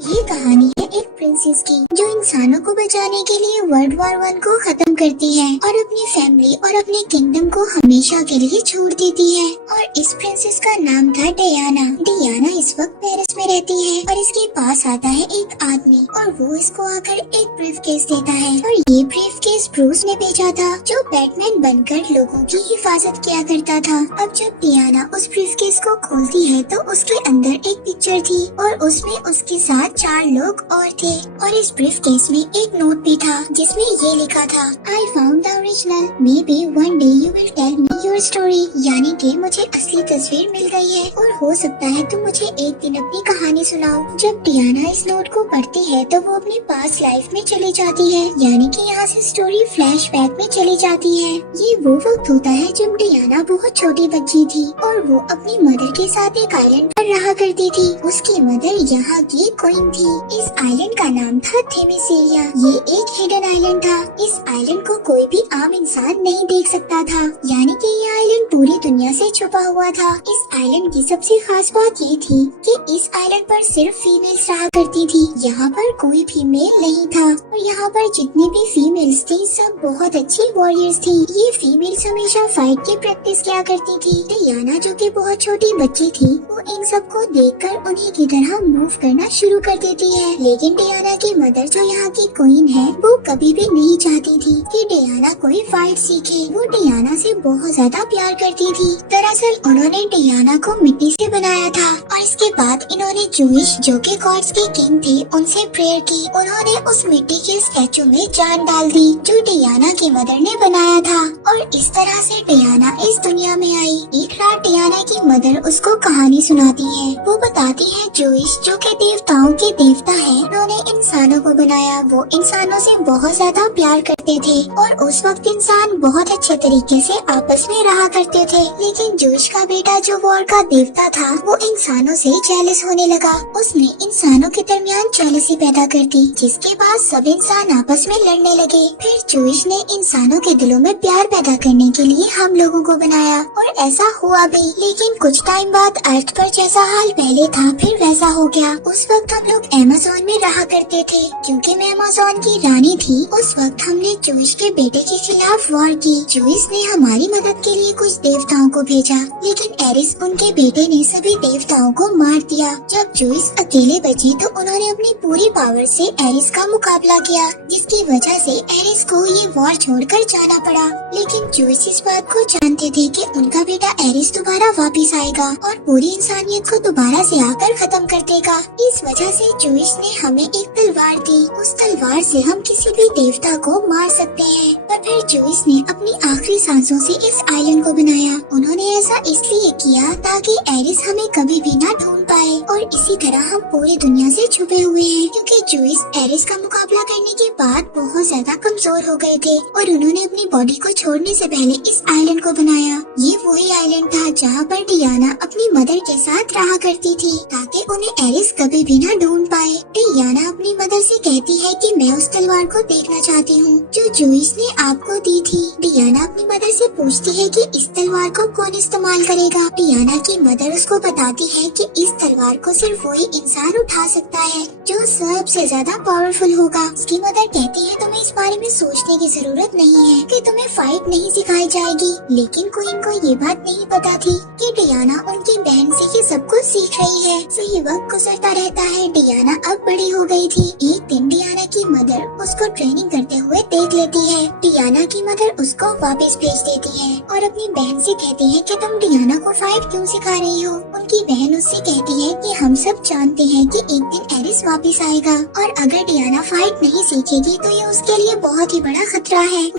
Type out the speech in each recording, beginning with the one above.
ये कहानी है एक प्रिंसेस की जो इंसानों को बचाने के लिए वर्ल्ड वॉर 1 को खत्म करती है और अपनी फैमिली और अपने किंगडम को हमेशा के लिए छोड़ देती है। और इस प्रिंसेस का नाम था डियाना। डियाना इस वक्त पेरिस में रहती है और इसके पास आता है एक आदमी और वो इसको आकर एक ब्रीफ केस देता है। और ये ब्रीफ केस ब्रूस ने भेजा था जो बैटमैन बनकर लोगों की हिफाजत किया करता था। अब जब डियाना उस ब्रीफ केस को खोलती है तो उसके अंदर एक पिक्चर थी और उसमें उसके साथ 4 लोग और थे। और इस ब्रीफ केस में एक नोट भी था जिसमें ये लिखा था, I found the original. Maybe one day you will tell me your story. यानी कि मुझे असली तस्वीर मिल गई है और हो सकता है तुम मुझे एक दिन अपनी कहानी सुनाओ। जब डियाना इस नोट को पढ़ती है तो वो अपनी पास्ट लाइफ में चली जाती है, यानी कि यहाँ से स्टोरी फ्लैशबैक में चली जाती है। ये वो वक्त होता है जब डियाना बहुत छोटी बच्ची थी और वो अपनी मदर के साथ एक आइलैंड पर रहा करती थी। उसकी मदर यहाँ की क्वीन थी। इस आइलैंड का नाम था थेमिसेरिया। ये एक हिडन आइलैंड था। इस आइलैंड को कोई भी आम इंसान नहीं देख सकता था, यानी कि ये आइलैंड पूरी दुनिया से छुपा हुआ था। इस आइलैंड की सबसे खास बात ये थी कि इस आइलैंड पर सिर्फ फीमेल्स रहा करती थी। यहाँ पर कोई फीमेल नहीं था और यहाँ पर जितनी भी फीमेल्स थी सब बहुत अच्छी वॉरियर्स थी। ये फीमेल्स हमेशा फाइट की प्रैक्टिस किया करती थी। डियाना जो कि बहुत छोटी बच्ची थी वो इन सबको देखकर उन्हीं की तरह मूव करना शुरू कर देती है। लेकिन डियाना की मदर जो यहाँ की क्वीन है वो कभी भी नहीं चाहती थी कि डियाना कोई फाइट सीखे। वो डियाना से बहुत ज्यादा प्यार करती थी। दरअसल उन्होंने डियाना को मिट्टी से बनाया था और इसके बाद इन्होंने जूइश जो कि गॉड्स के किंग थे उनसे प्रेयर की। उन्होंने उस मिट्टी के स्टैचू में जान डाल दी जो डियाना की मदर ने बनाया था और इस तरह से डियाना इस दुनिया में आई। एक रात डियाना की मदर उसको कहानी सुनाती है। वो बताती है जूइश जो कि देवताओं के देवता है उन्होंने इंसानों को बनाया। वो इंसानों से बहुत ज्यादा प्यार करते थे और उस वक्त इंसान बहुत अच्छे तरीके से आपस में रहा करते थे। लेकिन जूइश का बेटा जो वॉर का देवता था वो इंसानों से जेलस होने लगा। उसने इंसानों के दरमियान जेलसी पैदा कर दी जिसके बाद सब इंसान आपस में लड़ने लगे। फिर जूइश ने इंसानों के दिलों में प्यार पैदा करने के लिए हम लोगों को बनाया और ऐसा हुआ भी। लेकिन कुछ टाइम बाद अर्थ पर जैसा हाल पहले था फिर वैसा हो गया। उस वक्त हम लोग अमेज़न में रहा करते थे। क्योंकि मैं अमेज़न की रानी थी उस वक्त हमने जूइश के बेटे के खिलाफ वॉर की। जूइश ने हमारी मदद के लिए कुछ देवताओं को भेजा लेकिन एरिस उनके बेटे ने सभी देवताओं को मार दिया। जब जूइश अकेले बची तो उन्होंने अपनी पूरी पावर से एरिस का मुकाबला किया जिसकी वजह से एरिस को ये वॉर छोड़कर जाना पड़ा। लेकिन जूइश इस बात को जानते थे कि उनका बेटा एरिस दोबारा वापिस आएगा और पूरी इंसानियत को दोबारा से आकर खत्म कर देगा। इस वजह से जूइश ने हमें एक तलवार दी। उस तलवार से हम किसी भी देवता को मार सकते हैं। और फिर जूइश ने अपनी आखिरी सांसों से इस आइलैंड को बनाया। उन्होंने ऐसा इसलिए किया ताकि एरिस हमें कभी भी ना ढूंढ पाए और इसी तरह हम पूरी दुनिया से छुपे हुए हैं। क्योंकि जूइश एरिस का मुकाबला करने के बाद बहुत ज्यादा कमजोर हो गए थे और उन्होंने अपनी बॉडी को छोड़ने से पहले इस आइलैंड को बनाया। ये वही आइलैंड था जहाँ पर डियाना अपनी मदर के साथ रहा करती थी ताकि उन्हें एरिस कभी भी ना ढूंढ पाए। डियाना अपनी मदर से कहती है कि मैं उस तलवार को देखना चाहती हूँ जो जूइश ने आपको दी थी। डियाना अपनी मदर से पूछती है कि इस तलवार को कौन इस्तेमाल करेगा। डियाना की मदर उसको बताती है कि इस तलवार को सिर्फ वही इंसान उठा सकता है जो सबसे ज्यादा पावरफुल होगा। उसकी मदर कहती है तुम्हें इस बारे में सोचने की जरूरत नहीं है कि तुम्हें फाइट नहीं सिखाई जाएगी। लेकिन क्वीन को ये बात नहीं पता थी कि डियाना उनकी बहन से ये सब कुछ सीख रही है। सही वक्त गुजरता रहता है। डियाना अब बड़ी हो गई थी। एक दिन डियाना की मदर उसको ट्रेनिंग करते हुए देख लेती है। डियाना की मदर उसको वापस भेज देती है और अपनी बहन से कहती है कि तुम डियाना को फाइट क्यों सिखा रही हो। उनकी बहन उससे कहती है कि हम सब जानते हैं कि एक दिन एरिस वापस आएगा और अगर डियाना फाइट नहीं सीखेगी तो ये उसके लिए बहुत ही बड़ा खतरा है।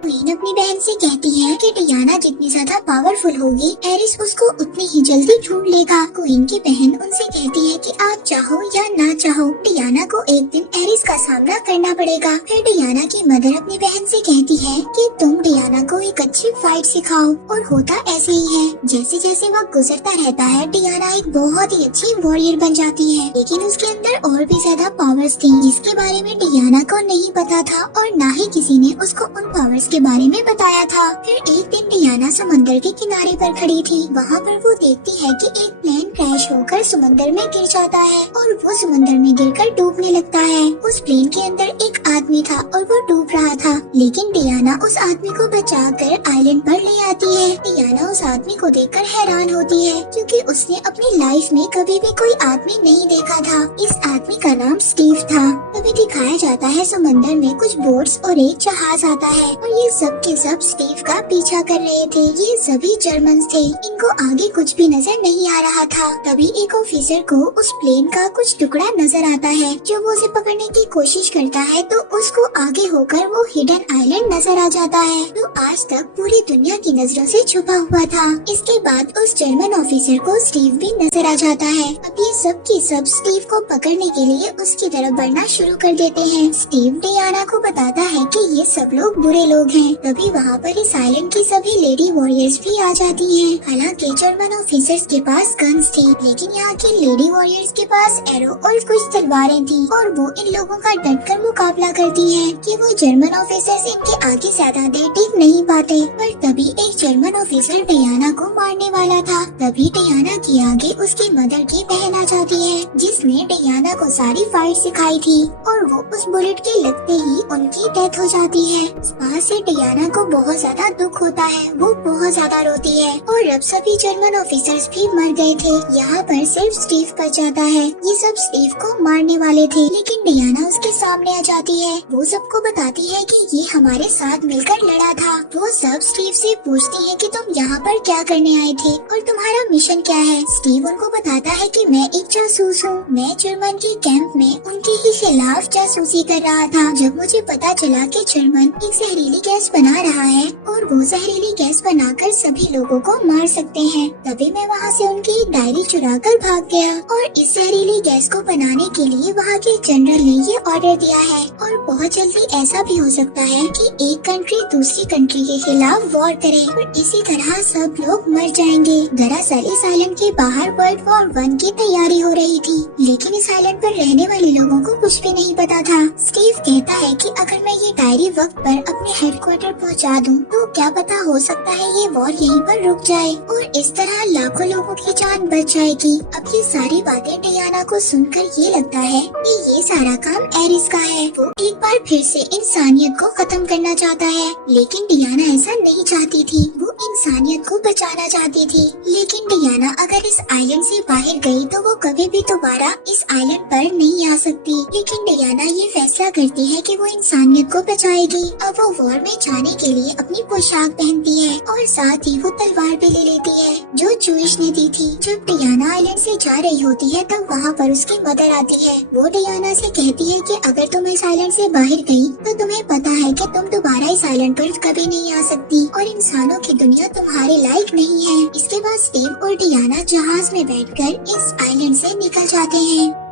क्वीन अपनी बहन से कहती है कि डियाना जितनी ज्यादा पावरफुल होगी एरिस उसको उतनी ही जल्दी ढूंढ लेगा। क्वीन की बहन उनसे कहती है कि आप चाहो या ना चाहो डियाना को एक दिन एरिस का सामना करना पड़ेगा। फिर डियाना की मदर अपनी बहन से कहती है कि तुम डियाना को एक अच्छी फाइट सिखाओ और होता ऐसे ही है। जैसे जैसे वक्त गुजरता रहता है डियाना एक बहुत ही अच्छी वॉरियर बन जाती है। लेकिन उसके अंदर और भी ज्यादा पावर्स थी जिसके बारे में डियाना को नहीं पता था और न ही किसी ने उसको उन पावर्स के के बारे में बताया था। फिर एक दिन डियाना समंदर के किनारे पर खड़ी थी। वहाँ पर वो देखती है कि एक प्लेन क्रैश होकर समंदर में गिर जाता है और वो समंदर में गिरकर डूबने लगता है। उस प्लेन के अंदर एक आदमी था और वो डूब रहा था, लेकिन डियाना उस आदमी को बचाकर आइलैंड पर ले आती है। डियाना उस आदमी को देखकर हैरान होती है, क्योंकि उसने अपनी लाइफ में कभी भी कोई आदमी नहीं देखा था। इस आदमी का नाम स्टीव था। तभी दिखाया जाता है समंदर में कुछ बोट्स और एक जहाज आता है और ये सब के सब स्टीव का पीछा कर रहे थे। ये सभी जर्मन थे। इनको आगे कुछ भी नजर नहीं आ रहा था। तभी एक ऑफिसर को उस प्लेन का कुछ टुकड़ा नजर आता है। जब वो उसे पकड़ने की कोशिश करता है तो उसको आगे होकर वो हिडन आइलैंड नजर आ जाता है, जो आज तक पूरी दुनिया की नजरों से छुपा हुआ था। इसके बाद उस जर्मन ऑफिसर को स्टीव भी नजर आ जाता है। अब ये सब के सब स्टीव को पकड़ने के लिए उसकी तरफ बढ़ना शुरू कर देते हैं। स्टीव डियाना को बताता है कि ये सब लोग बुरे लोग हैं। तभी वहाँ पर इस आइलैंड की सभी लेडी वॉरियर्स भी आ जाती हैं। हालांकि जर्मन ऑफिसर्स के पास गन्स थी, लेकिन यहाँ के लेडी वॉरियर्स के पास एरो और कुछ तलवारें थी और वो इन लोगों का डटकर मुकाबला करती हैं कि वो जर्मन ऑफिसर्स इनके आगे ज्यादा देर टिक नहीं पाते। पर तभी एक जर्मन ऑफिसर डियाना को मारने वाला था। तभी डियाना के आगे उसकी मदर की बहन आ जाती है, जिसने डियाना को सारी फाइट सिखाई थी और वो उस बुलेट के लगते ही उनकी डेथ हो जाती है। इस बात से डियाना को बहुत ज्यादा दुख होता है। वो बहुत ज्यादा रोती है और अब सभी जर्मन ऑफिसर्स भी मर गए थे। यहाँ पर सिर्फ स्टीव बच जाता है। ये सब स्टीव को मारने वाले थे, लेकिन डियाना उसके सामने आ जाती है। वो सबको बताती है कि ये हमारे साथ मिलकर लड़ा था। वो सब स्टीव से पूछती है कि तुम यहाँ पर क्या करने आए थे और तुम्हारा मिशन क्या है। स्टीव उनको बताता है कि मैं एक जासूस हूँ। मैं जर्मन के कैंप में उनके ही खिलाफ जासूसी कर रहा था। जब मुझे पता चला कि जर्मन एक जहरीली गैस बना रहा है और वो जहरीली गैस बनाकर सभी लोगों को मार सकते हैं, तभी मैं वहाँ से उनकी एक डायरी चुरा कर भाग गया और इस जहरीली गैस को बनाने के लिए वहाँ के जनरल ने ये ऑर्डर दिया है। और बहुत जल्दी ऐसा भी हो सकता है कि एक कंट्री दूसरी कंट्री के खिलाफ वॉर करे और इसी तरह सब लोग मर जाएंगे। दरअसल इस आइलैंड के बाहर वर्ल्ड वॉर 1 की तैयारी हो रही थी, लेकिन इस आइलैंड पर रहने वाले लोगों को कुछ भी नहीं पता था। स्टीव कहता है कि अगर मैं ये डायरी वक्त पर अपने हेडक्वार्टर पहुंचा दूं, तो क्या पता हो सकता है ये वॉर यहीं पर रुक जाए और इस तरह लाखों लोगों की जान बच जाएगी। अब ये सारी बातें डियाना को सुनकर ये लगता है कि ये सारा काम एरिस का है। वो एक बार फिर से इंसानियत को खत्म करना चाहता है, लेकिन डियाना ऐसा नहीं चाहती थी। वो इंसानियत को बचाना चाहती थी। लेकिन डियाना अगर इस आइलैंड से बाहर गई तो वो कभी भी दोबारा इस आइलैंड पर नहीं आ सकती। लेकिन डियाना ये फैसला करती है कि वो इंसानियत को बचाएगी। अब वो वॉर में जाने के लिए अपनी पोशाक पहनती है और साथ ही वो तलवार भी ले लेती है जो जूइश ने दी थी। जब डियाना आइलैंड से जा रही होती है तब वहाँ पर उसकी मदर आती है। वो डियाना से कहती है कि अगर तुम इस आइलैंड से बाहर गई तो तुम्हें पता है कि तुम दोबारा इस आइलैंड पर कभी नहीं आ सकती और इंसानों की दुनिया तुम्हारे लायक नहीं है। इसके बाद स्टीव और डियाना जहाज में बैठकर इस आइलैंड से निकल जाते हैं।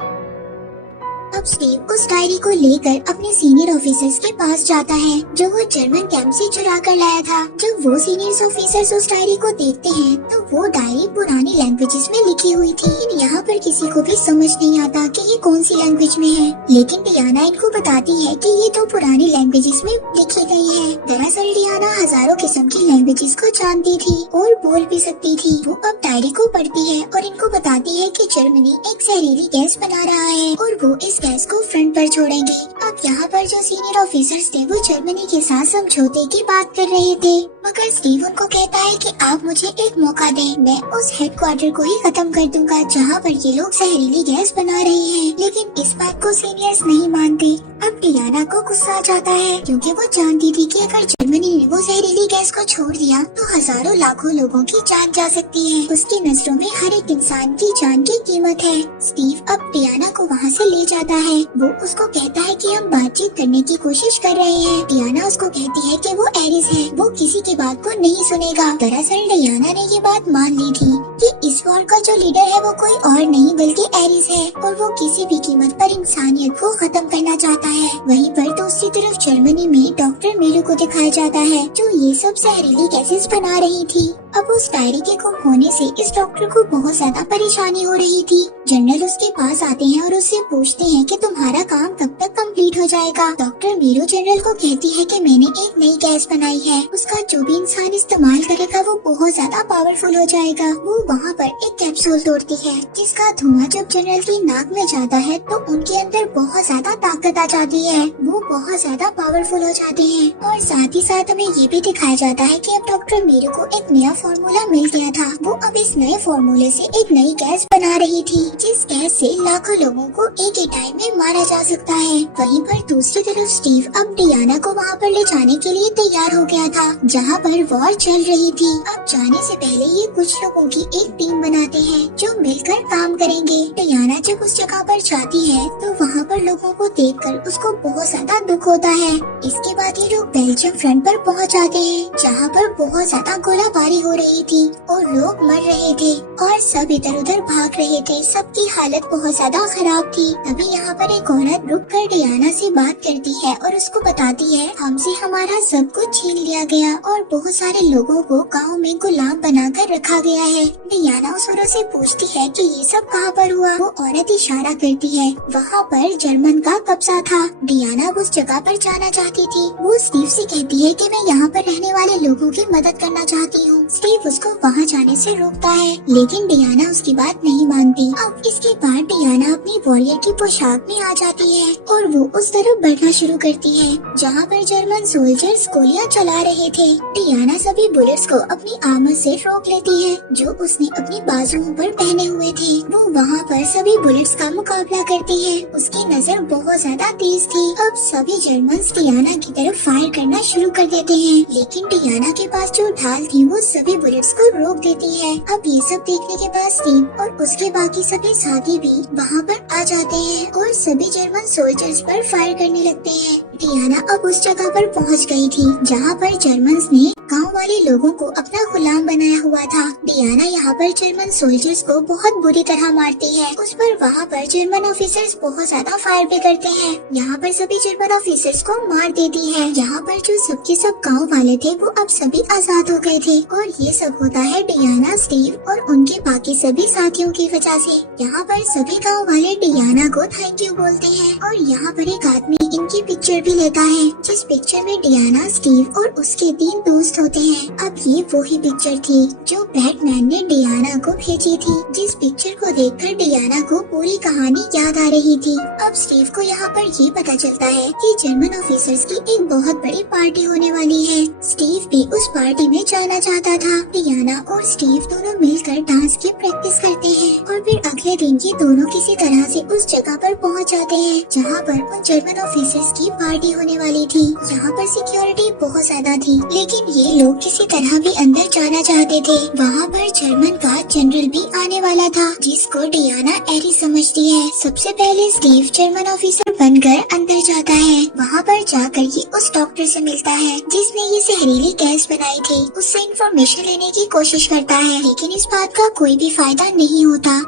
अब स्टीव उस डायरी को लेकर अपने सीनियर ऑफिसर्स के पास जाता है, जो वो जर्मन कैंप से चुरा कर लाया था। जब वो सीनियर ऑफिसर्स उस डायरी को देखते हैं तो वो डायरी पुरानी लैंग्वेजेस में लिखी हुई थी। यहाँ पर किसी को भी समझ नहीं आता कि ये कौन सी लैंग्वेज में है, लेकिन डियाना इनको बताती है कि ये तो पुरानी लैंग्वेजेस में लिखी गई है। दरअसल डियाना हजारों किस्म की लैंग्वेजेस को जानती थी और बोल भी सकती थी। वो अब डायरी को पढ़ती है और इनको बताती है कि जर्मनी एक जहरीली गैस बना रहा है और वो इस गैस को फ्रंट पर छोड़ेंगे। अब यहाँ पर जो सीनियर ऑफिसर्स थे वो जर्मनी के साथ समझौते की बात कर रहे थे, मगर स्टीव उनको कहता है कि आप मुझे एक मौका दें, मैं उस हेडक्वार्टर को ही खत्म कर दूंगा जहाँ पर ये लोग जहरीली गैस बना रहे हैं। लेकिन इस बात को सीनियर्स नहीं मानते। अब डियाना को गुस्सा आ जाता है, क्योंकि वो जानती थी कि अगर जर्मनी ने वो जहरीली गैस को छोड़ दिया तो हजारों लाखों लोगों की जान जा सकती है। उसकी नजरों में हर एक इंसान की जान की कीमत है। स्टीव अब डियाना को वहाँ से ले जाता है। वो उसको कहता है कि हम बातचीत करने की कोशिश कर रहे हैं। डियाना उसको कहती है कि वो एरिस है, वो किसी की बात को नहीं सुनेगा। दरअसल डियाना ने ये बात मान ली थी कि इस वॉर का जो लीडर है वो कोई और नहीं बल्कि एरिस है और वो किसी भी कीमत पर इंसानियत को खत्म करना चाहता है। वहीं पर दूसरी तरफ जर्मनी में डॉक्टर मेरू को दिखाया जाता है, जो ये सब जहरीली गैसेस बना रही थी। अब उस डायरी के गुम होने से इस डॉक्टर को बहुत ज्यादा परेशानी हो रही थी। जनरल उसके पास आते हैं और उससे पूछते हैं कि तुम्हारा काम कब तक कंप्लीट हो जाएगा। डॉक्टर मीरू जनरल को कहती है कि मैंने एक नई गैस बनाई है, उसका जो भी इंसान इस्तेमाल करेगा वो बहुत ज्यादा पावरफुल हो जाएगा। वो वहाँ पर एक कैप्सूल तोड़ती है जिसका धुआं जब जनरल की नाक में जाता है तो उनके अंदर बहुत ज्यादा ताकत आ जाती है, वो बहुत ज्यादा पावरफुल हो जाते हैं। और साथ ही साथ हमें ये भी दिखाया जाता है कि अब डॉक्टर मीरू को एक नया फॉर्मूला मिल गया था। वो अब इस नए फॉर्मूले से एक नई गैस बना रही थी जिस गैस से लाखों लोगों को एक ही टाइम में मारा जा सकता है। वहीं पर दूसरी तरफ स्टीव अब डियाना को वहाँ पर ले जाने के लिए तैयार हो गया था जहाँ पर वॉर चल रही थी। अब जाने से पहले ये कुछ लोगों की एक टीम बनाते हैं जो मिलकर काम करेंगे। डियाना जब उस जगह पर जाती है तो वहाँ पर लोगों को देखकर उसको बहुत ज्यादा दुख होता है। इसके बाद ये लोग बेल्जियम फ्रंट पर पहुँच जाते हैं जहाँ पर बहुत ज्यादा गोलाबारी हो रही थी और लोग मर रहे थे और सब इधर उधर भाग रहे थे। सबकी हालत बहुत ज्यादा खराब थी। तभी यहाँ पर एक औरत रुक कर डियाना से बात करती है और उसको बताती है हमसे हमारा सब कुछ छीन लिया गया और बहुत सारे लोगों को गांव में गुलाम बनाकर रखा गया है। डियाना उस औरत से पूछती है कि ये सब कहाँ पर हुआ। वो औरत इशारा करती है वहाँ पर जर्मन का कब्जा था। डियाना उस जगह पर जाना चाहती थी। वो स्टीव से कहती है कि मैं यहाँ पर रहने वाले लोगों की मदद करना चाहती हूँ। स्टीव उसको वहाँ जाने से रोकता है लेकिन डियाना उसकी बात नहीं मानती। अब इसके बाद डियाना अपनी वॉरियर की पोशाक में आ जाती है और वो उस तरफ बढ़ना शुरू करती है जहाँ पर जर्मन सोल्जर्स गोलियां चला रहे थे। डियाना सभी बुलेट्स को अपनी आर्मर से रोक लेती है जो उसने अपनी बाजुओं पर पहने हुए थे। वो वहाँ पर सभी बुलेट्स का मुकाबला करती है। उसकी नजर बहुत ज्यादा तेज थी। अब सभी जर्मन्स डियाना की तरफ फायर करना शुरू कर देते हैं लेकिन डियाना के पास जो ढाल थी वो सभी बुलेट्स को रोक देती है। अब ये सब देखने के बाद स्टीव और उसके बाकी सभी साथी भी वहाँ पर आ जाते हैं और सभी जर्मन सोल्जर्स पर फायर करने लगते हैं। डियाना अब उस जगह पर पहुंच गई थी जहां पर जर्मन्स ने गांव वाले लोगों को अपना गुलाम बनाया हुआ था। डियाना यहाँ पर जर्मन सोल्जर्स को बहुत बुरी तरह मारती है। उस पर वहाँ पर जर्मन ऑफिसर्स बहुत ज्यादा फायर भी करते हैं। यहाँ पर सभी जर्मन ऑफिसर्स को मार देती है। यहाँ पर जो सबके सब गाँव वाले थे वो अब सभी आजाद हो गए थे और ये सब होता है डियाना, स्टीव और उनके बाकी सभी साथियों की वजह से। यहाँ पर सभी गाँव वाले डियाना को थैंक यू बोलते हैं और यहाँ पर एक आदमी इनकी पिक्चर भी लेता है जिस पिक्चर में डियाना, स्टीव और उसके 3 दोस्त होते हैं। अब ये वही पिक्चर थी जो बैटमैन ने डियाना को भेजी थी। जिस पिक्चर को देखकर डियाना को पूरी कहानी याद आ रही थी। अब स्टीव को यहाँ पर ये पता चलता है कि जर्मन ऑफिसर्स की एक बहुत बड़ी पार्टी होने वाली है। स्टीव भी उस पार्टी में जाना चाहता था। डियाना और स्टीव दोनों मिलकर डांस की प्रैक्टिस करते हैं और फिर अगले दिन ये दोनों किसी तरह से उस जगह पर पहुँच जाते हैं जहाँ पर उन जर्मन ऑफिसर्स की पार्टी होने वाली थी। यहाँ पर सिक्योरिटी बहुत ज्यादा थी लेकिन ये लोग किसी तरह भी अंदर जाना चाहते थे। वहाँ पर जर्मन का जनरल भी आने वाला था जिसको डियाना एरिस समझती है। सबसे पहले स्टीव जर्मन ऑफिसर बनकर अंदर जाता है। वहाँ पर जाकर ये उस डॉक्टर से मिलता है जिसने ये जहरीली गैस बनाई थी। उससे इंफॉर्मेशन लेने की कोशिश करता है लेकिन इस बात का कोई भी फायदा नहीं होता।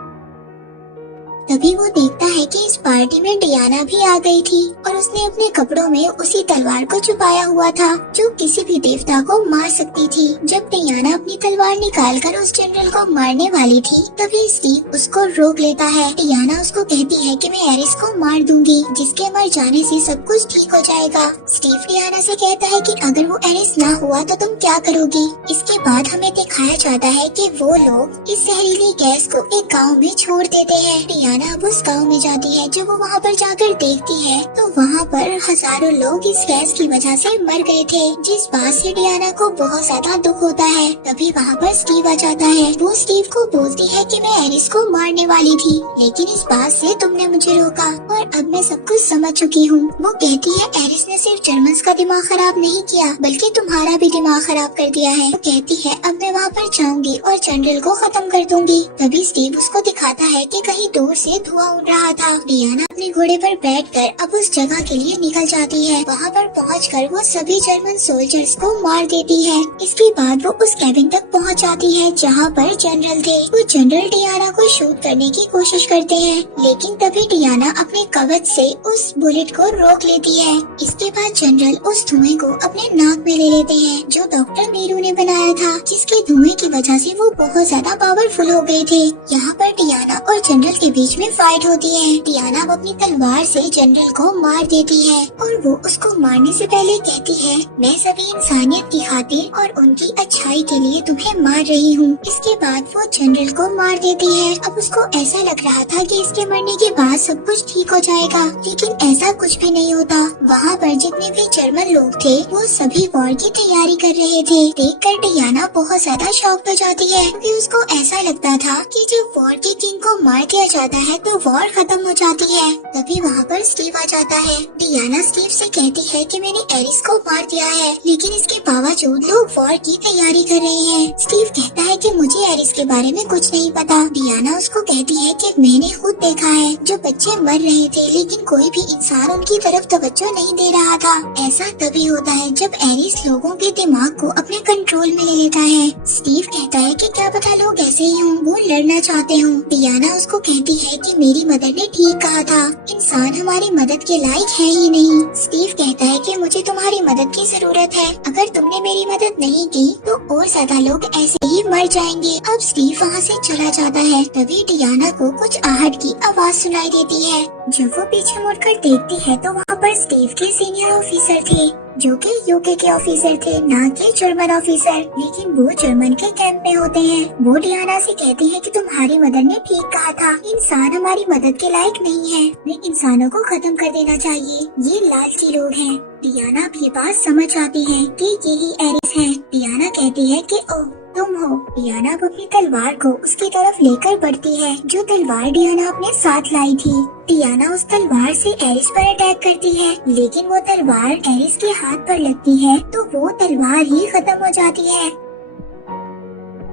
तभी वो देखता है कि इस पार्टी में डियाना भी आ गई थी और उसने अपने कपड़ों में उसी तलवार को छुपाया हुआ था जो किसी भी देवता को मार सकती थी। जब डियाना अपनी तलवार निकालकर उस जनरल को मारने वाली थी तभी स्टीव उसको रोक लेता है। डियाना उसको कहती है कि मैं एरिस को मार दूंगी जिसके मर जाने से सब कुछ ठीक हो जाएगा। स्टीव डियाना से कहता है कि अगर वो एरिस ना हुआ तो तुम क्या करोगी। इसके बाद हमें दिखाया जाता है कि वो लोग इस जहरीली गैस को एक गाँव में छोड़ देते हैं। डियाना अब उस गाँव में जाती है। जब वो वहाँ पर जाकर देखती है तो वहाँ पर हजारों लोग इस गैस की वजह से मर गए थे जिस बात से डियाना को बहुत ज्यादा दुख होता है। तभी वहाँ पर स्टीव आ जाता है। वो स्टीव को बोलती है कि मैं एरिस को मारने वाली थी लेकिन इस बात से तुमने मुझे रोका और अब मैं सब कुछ समझ चुकी हूँ। वो कहती है एरिस ने सिर्फ जर्मन्स का दिमाग खराब नहीं किया बल्कि तुम्हारा भी दिमाग खराब कर दिया है। वो कहती है अब मैं वहाँ पर जाऊंगी और जनरल को खत्म कर दूंगी। तभी स्टीव उसको दिखाता है कि कहीं दूर से धुआं उड़ रहा था। डियाना अपने घोड़े पर बैठकर अब उस जगह के लिए निकल जाती है। वहाँ पर पहुंचकर वो सभी जर्मन सोल्जर्स को मार देती है। इसके बाद वो उस कैबिन तक पहुँच जाती है जहाँ पर जनरल थे। वो जनरल डियाना को शूट करने की कोशिश करते हैं लेकिन तभी डियाना अपने कवच से उस बुलेट को रोक लेती है। इसके बाद जनरल उस धुएं को अपने नाक में ले लेते हैं जो डॉक्टर मीरू ने बनाया था, जिसके धुएं की वजह से वो बहुत ज्यादा पावरफुल हो गए थे। यहाँ पर डियाना और जनरल के बीच में फाइट होती है। डियाना अपनी तलवार से जनरल को मार देती है और वो उसको मारने से पहले कहती है, मैं सभी इंसानियत की खातिर और उनकी अच्छाई के लिए तुम्हें मार रही हूँ। इसके बाद वो जनरल को मार देती है। अब उसको ऐसा लग रहा था कि इसके मरने के बाद सब कुछ ठीक हो जाएगा, लेकिन ऐसा कुछ भी नहीं होता। वहाँ पर जितने भी जर्मन लोग थे वो सभी वॉर की तैयारी कर रहे थे। देखकर डियाना बहुत ज्यादा शॉक हो जाती है क्योंकि उसको ऐसा लगता था कि जब वॉर के किंग को मार दिया जाता है तो वॉर खत्म हो जाती है। तभी वहाँ पर स्टीव आ जाता है। डियाना स्टीव से कहती है कि मैंने एरिस को मार दिया है, लेकिन इसके बावजूद लोग वॉर की तैयारी कर रहे हैं। स्टीव कहता है कि मुझे एरिस के बारे में कुछ नहीं पता। डियाना उसको कहती है कि मैंने खुद देखा है जो बच्चे मर रहे थे, लेकिन कोई भी इंसान उनकी तरफ तवज्जो नहीं दे रहा था। ऐसा तभी होता है जब एरिस लोगों के दिमाग को अपने कंट्रोल में ले लेता है। स्टीव कहता है कि क्या पता लोग ऐसे ही हों, वो लड़ना चाहते हों। डियाना उसको कहती है कि मेरी मदर ने ठीक कहा था, इंसान हमारी मदद के लायक है ही नहीं। स्टीव कहता है कि मुझे तुम्हारी मदद की जरूरत है, अगर तुमने मेरी मदद नहीं की तो और ज्यादा लोग ऐसे ही मर जाएंगे। अब स्टीव वहाँ से चला जाता है। तभी डियाना को कुछ आहट की आवाज सुनाई देती है। जब वो पीछे मुड़कर देखती है तो वहाँ पर स्टीव के सीनियर ऑफिसर थे जो कि यूके के ऑफिसर थे, ना कि जर्मन ऑफिसर, लेकिन वो जर्मन के कैंप में होते हैं। वो डियाना से कहती है कि तुम्हारी मदर ने ठीक कहा था, इंसान हमारी मदद के लायक नहीं है, हमें इंसानों को खत्म कर देना चाहिए, ये लालची लोग हैं। डियाना भी बात समझ आती है कि यही एरिस है। डियाना कहती है कि ओह तुम हो। डियाना अपनी तलवार को उसकी तरफ लेकर बढ़ती है, जो तलवार डियाना अपने साथ लाई थी। डियाना उस तलवार से एरिस पर अटैक करती है, लेकिन वो तलवार एरिस के हाथ पर लगती है तो वो तलवार ही खत्म हो जाती है।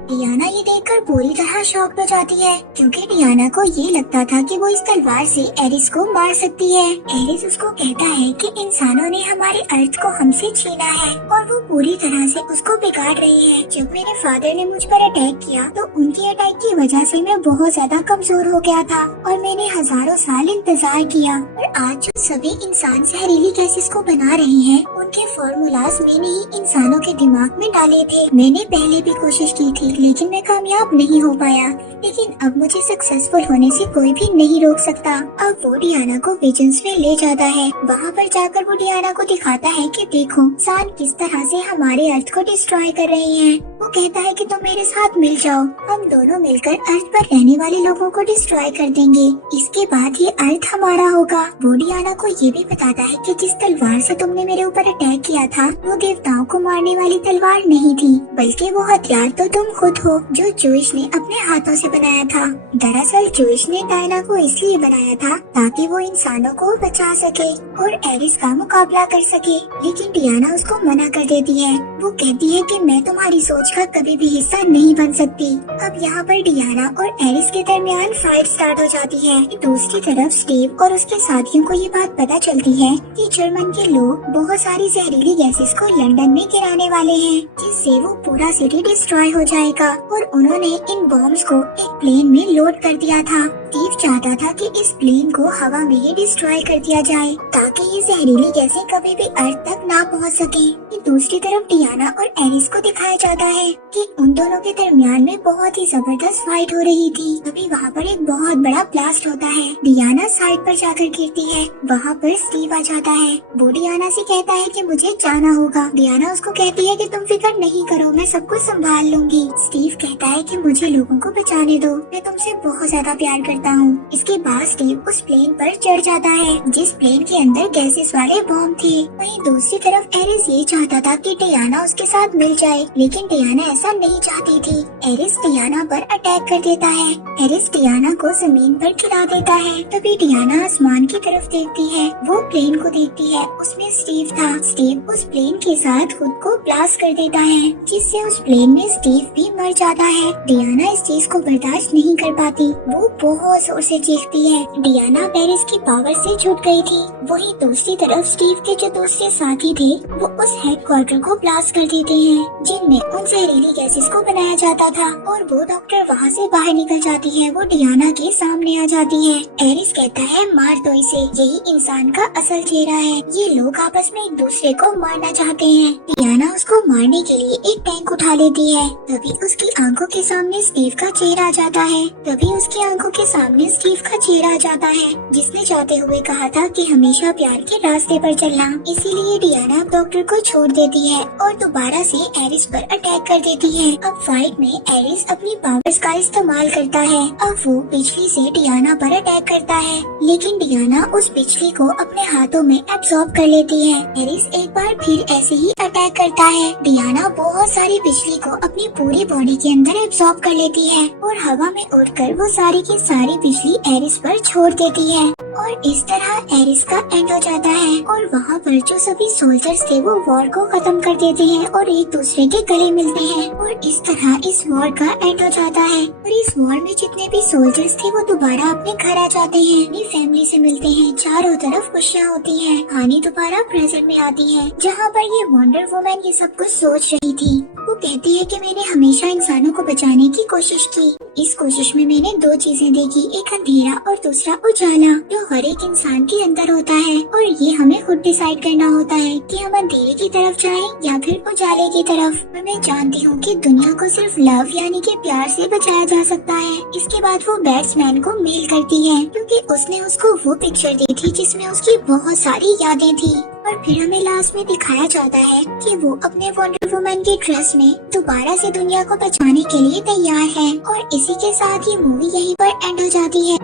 डियाना ये देखकर पूरी तरह शॉक हो जाती है क्योंकि डियाना को ये लगता था कि वो इस तलवार से एरिस को मार सकती है। एरिस उसको कहता है कि इंसानों ने हमारे अर्थ को हमसे छीना है और वो पूरी तरह से उसको बिगाड़ रही है। जब मेरे फादर ने मुझ पर अटैक किया तो उनकी अटैक की वजह से मैं बहुत ज्यादा कमजोर हो गया था और मैंने हजारों साल इंतजार किया, और आज जो सभी इंसान जहरीली गैसेस को बना रहे हैं उनके फॉर्मूलाज मैंने ही इंसानों के दिमाग में डाले थे। मैंने पहले भी कोशिश की थी लेकिन मैं कामयाब नहीं हो पाया, लेकिन अब मुझे सक्सेसफुल होने से कोई भी नहीं रोक सकता। अब वो डियाना को विजन्स में ले जाता है। वहाँ पर जाकर वो डियाना को दिखाता है कि देखो इंसान किस तरह से हमारे अर्थ को डिस्ट्रॉय कर रहे हैं। वो कहता है कि तुम मेरे साथ मिल जाओ, हम दोनों मिलकर अर्थ पर रहने वाले लोगों को डिस्ट्रॉय कर देंगे, इसके बाद ये अर्थ हमारा होगा। वो डियाना को ये भी बताता है कि जिस तलवार से तुमने मेरे ऊपर अटैक किया था वो देवताओं को मारने वाली तलवार नहीं थी, बल्कि वो हथियार तो तुम खुद हो जो जूइश ने अपने हाथों से बनाया था। दरअसल जूइश ने डायना को इसलिए बनाया था ताकि वो इंसानों को बचा सके और एरिस का मुकाबला कर सके, लेकिन डियाना उसको मना कर देती है। वो कहती है कि मैं तुम्हारी सोच का कभी भी हिस्सा नहीं बन सकती। अब यहाँ पर डियाना और एरिस के दरमियान फाइट स्टार्ट हो जाती है। दूसरी तरफ स्टीव और उसके साथियों को ये बात पता चलती है कि जर्मन के लोग बहुत सारी जहरीली गैसेस को लंदन में गिराने वाले हैं, जिससे वो पूरा सिटी डिस्ट्रॉय हो जाएगा, और उन्होंने इन बॉम्ब्स को एक प्लेन में लोड कर दिया था। स्टीव चाहता था कि इस प्लेन को हवा में ही डिस्ट्रॉय कर दिया जाए ताकि ये जहरीली गैसें कभी भी अर्थ तक ना पहुंच सके। दूसरी तरफ डियाना और एरिस को दिखाया जाता है कि उन दोनों के दरमियान में बहुत ही जबरदस्त फाइट हो रही थी। तभी वहाँ पर एक बहुत बड़ा ब्लास्ट होता है। डियाना साइड पर जाकर गिरती है। वहाँ पर स्टीव आ जाता है। वो डियाना से कहता है कि मुझे जाना होगा। डियाना उसको कहती है कि तुम फिक्र नहीं करो, मैं सब कुछ संभाल लूंगी। स्टीव कहता है कि मुझे लोगों को बचाने दो, मैं तुमसे बहुत ज्यादा प्यार करता हूँ। इसके बाद स्टीव उस प्लेन पर चढ़ जाता है जिस प्लेन के अंदर गैसेस वाले बॉम्ब थे। वहीं दूसरी तरफ एरिस ये चाहता था कि डियाना उसके साथ मिल जाए, लेकिन डियाना ऐसा नहीं चाहती थी। एरिस डियाना पर अटैक कर देता है। एरिस डियाना को जमीन पर गिरा देता है। तभी डियाना आसमान की तरफ देखती है। वो प्लेन को देखती है, उसमें स्टीव था। स्टीव उस प्लेन के साथ खुद को ब्लास्ट कर देता है, जिससे उस प्लेन में स्टीव भी मर जाता है। डियाना इस चीज को बर्दाश्त नहीं कर पाती। वो बहुत बहुत जोर से चीखती है। डियाना पेरिस की पावर से छूट गई थी। वहीं दूसरी तरफ स्टीव के जो दूसरे साथी थे वो उस हेडक्वार्टर को ब्लास्ट कर देते हैं जिनमें उन जहरीली गैसेस को बनाया जाता था और वो डॉक्टर वहाँ से बाहर निकल जाती है। वो डियाना के सामने आ जाती है। एरिस कहता है मार दो इसे, यही इंसान का असल चेहरा है। ये लोग आपस में एक दूसरे को मारना चाहते हैं। डियाना उसको मारने के लिए एक टैंक उठा लेती है। तभी उसकी आंखों के सामने स्टीव का चेहरा आ जाता है। तभी उसकी आंखों के सामने स्टीव का चेहरा आ जाता है जिसने जाते हुए कहा था कि हमेशा प्यार के रास्ते पर चलना। इसीलिए डियाना डॉक्टर को छोड़ देती है और दोबारा से एरिस पर अटैक कर देती है। अब फाइट में एरिस अपनी पावर्स का इस्तेमाल करता है। अब वो बिजली से डियाना पर अटैक करता है लेकिन डियाना उस बिजली को अपने हाथों में एब्सॉर्ब कर लेती है। एरिस एक बार फिर ऐसे ही अटैक करता है। डियाना बहुत सारी बिजली को अपनी पूरी बॉडी के अंदर एब्सॉर्ब कर लेती है और हवा में उड़कर वो सारी की सारी बिजली एरिस पर छोड़ देती है और इस तरह एरिस का एंड हो जाता है। और वहाँ पर जो सभी सोल्जर्स थे वो वॉर को खत्म कर देते हैं और एक दूसरे के गले मिलते हैं और इस तरह इस वॉर का एंड हो जाता है। और इस वॉर में जितने भी सोल्जर्स थे वो दोबारा अपने घर आ जाते हैं, अपनी फैमिली से मिलते हैं। चारों तरफ खुशियाँ होती हैं। कहानी दोबारा प्रेजेंट में आती है जहाँ पर ये वंडर वुमन ये सब कुछ सोच रही थी। वो कहती है कि मैंने हमेशा इंसानों को बचाने की कोशिश की। इस कोशिश में मैंने दो चीजें देखी, एक अंधेरा और दूसरा उजाला जो हर एक इंसान के अंदर होता है और ये हमें खुद डिसाइड करना होता है कि हम अंधेरे की तरफ जाएं या फिर उजाले की तरफ। और मैं जानती हूँ कि दुनिया को सिर्फ लव यानी कि प्यार से बचाया जा सकता है। इसके बाद वो बैट्समैन को मेल करती है क्योंकि उसने उसको वो पिक्चर दी थी जिसमें उसकी बहुत सारी यादें थी। और फिर हमें लास्ट में दिखाया जाता है कि वो अपने वंडर वुमन की ड्रेस में दोबारा से दुनिया को बचाने के लिए तैयार है। और इसी के साथ ये मूवी यहीं पर एंड हो जाती है।